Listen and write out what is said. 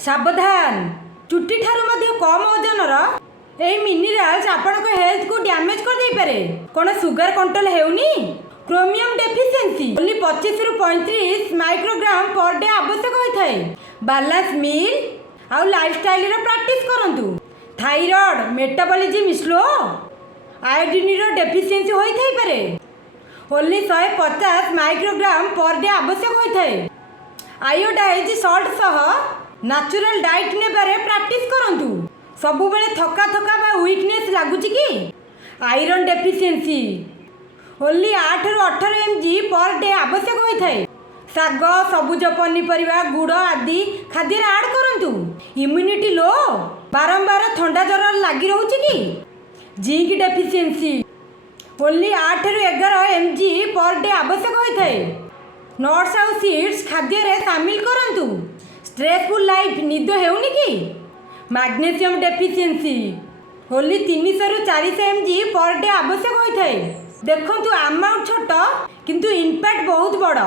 सावधान चुट्टी ठारू मध्य कम ओजनर ए मिनरल्स आपनक हेल्थ को डैमेज कर दे पारे। कोन सुगर कंट्रोल हेउनी क्रोमियम डेफिशिएंसी ओनली 25 रु 35 माइक्रोग्राम पर डे आवश्यक होइथाय। बैलेंस मील आउ लाइफस्टाइल रो प्रैक्टिस करंतु। थायराइड मेटाबॉलिज्म स्लो आयोडीन रो डेफिशिएंसी होइथाय पारे। ओनली 150 माइक्रोग्राम पर डे आवश्यक होइथाय। आयोडाइज सॉल्ट सह नेचुरल डाइट नेबारे प्रैक्टिस करंतु। सबु बेले थका थका बा वीकनेस लागुची कि आयरन डेफिशिएंसी ओनली 8 रु 18 mg पर डे आवश्यक होइथाय। साग सबुज पनीपरिया गुड़ आदि खाद्य ऐड करंतु। इम्यूनिटी लो बारंबार ठंडा ज्वर लागी रहउची कि जिंक डेफिशिएंसी ओनली 8 रु 11 mg पर डे आवश्यक होइथाय। नट्स आउ सीड्स खाद्य रे शामिल करंतु। स्ट्रेसफुल लाइफ निद हेउनी कि मैग्नीशियम डेफिशिएंसी ओनली 300 रु 400 mg पर डे आवश्यक होइथाय। देखंतु अमाउंट छोट किंतु इम्पैक्ट बहुत बड़।